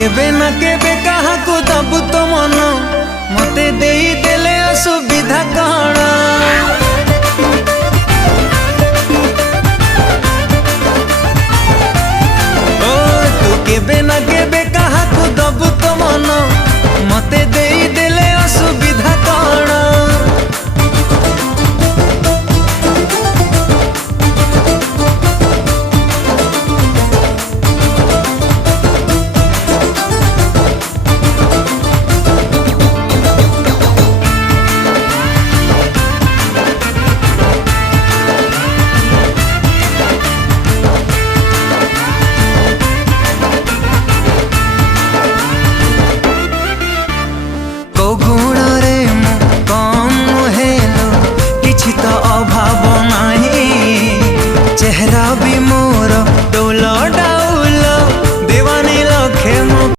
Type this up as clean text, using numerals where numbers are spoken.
केबे ना केबे कहा को दबु तो मन मते देई देले असुविधा कण ओ तू केबे ना केबे कहा को दबु तो मन मते देई देले असुविधा कण अभाव नहीं चेहरा भी